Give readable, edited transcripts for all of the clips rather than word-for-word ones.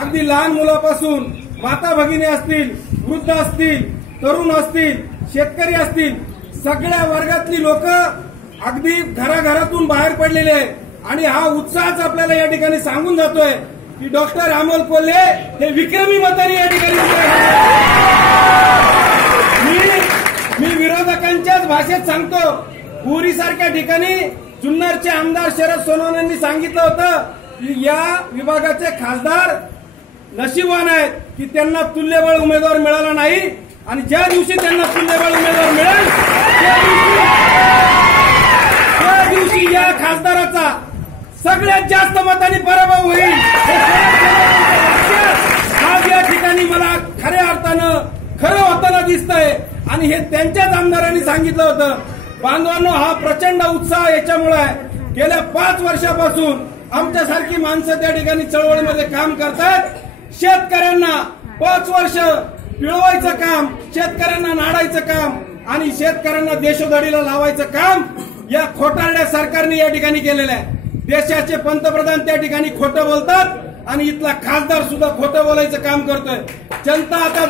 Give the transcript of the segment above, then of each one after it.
अगदी लहान मुलापासून माता भगिनी असतील, वृद्ध असतील, तरुण असतील, शेतकरी असतील, सगळ्या वर्गातली लोक अगदी घराघरातून बाहेर पडलेले आहे आणि हा उत्साहच आपल्याला या ठिकाणी सांगून जातोय की डॉक्टर अमोल कोल्हे हे विक्रमी मतांनी या ठिकाणी मी विरोधकांच्याच भाषेत सांगतो, पुरीसारख्या ठिकाणी जुन्नरचे आमदार शरद सोनवणे यांनी सांगितलं होतं की या विभागाचे खासदार नशीबवान आहेत की त्यांना तुल्यबळ उमेदवार मिळाला नाही आणि ज्या दिवशी त्यांना तुल्यबळ उमेदवार मिळेल त्या दिवशी या खासदाराचा सगळ्यात जास्त मतांनी पराभव होईल आज या ठिकाणी मला खऱ्या अर्थानं खरं होताना दिसतंय आणि हे त्यांच्याच आमदारांनी सांगितलं होतं. बांधवांनो, हा प्रचंड उत्साह याच्यामुळे आहे. गेल्या 5 वर्षापासून आमच्यासारखी माणसं त्या ठिकाणी चळवळीमध्ये काम करतात. शेतकऱ्यांना 5 वर्ष पिळवायचं काम, शेतकऱ्यांना नाडायचं काम आणि शेतकऱ्यांना देशोधडीला लावायचं काम या खोटारड्या सरकारने या ठिकाणी केलेलं आहे. देशाचे पंतप्रधान त्या ठिकाणी खोटं बोलतात आणि इथला खासदार सुद्धा खोटं बोलायचं काम करतोय. जनता आता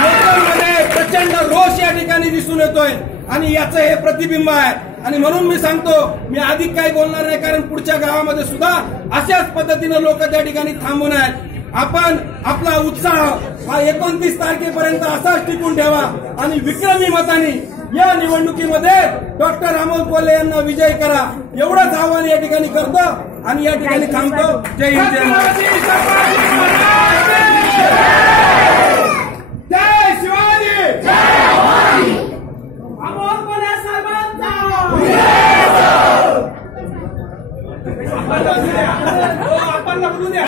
लोकांमध्ये प्रचंड रोष या ठिकाणी दिसून येतोय आणि याचं हे प्रतिबिंब आहे. आणि म्हणून मी सांगतो, मी अधिक काही बोलणार नाही, कारण पुढच्या गावामध्ये सुद्धा अशाच पद्धतीनं लोक त्या ठिकाणी थांबून आहेत. आपण आपला उत्साह हा 29 तारखेपर्यंत असाच टिकून ठेवा आणि विक्रमी मतांनी या निवडणुकीमध्ये डॉक्टर अमोल कोल्हे यांना विजयी करा, एवढंच आव्हान या ठिकाणी करतो आणि या ठिकाणी थांबतो. जय हिंद, जय शिवाजी.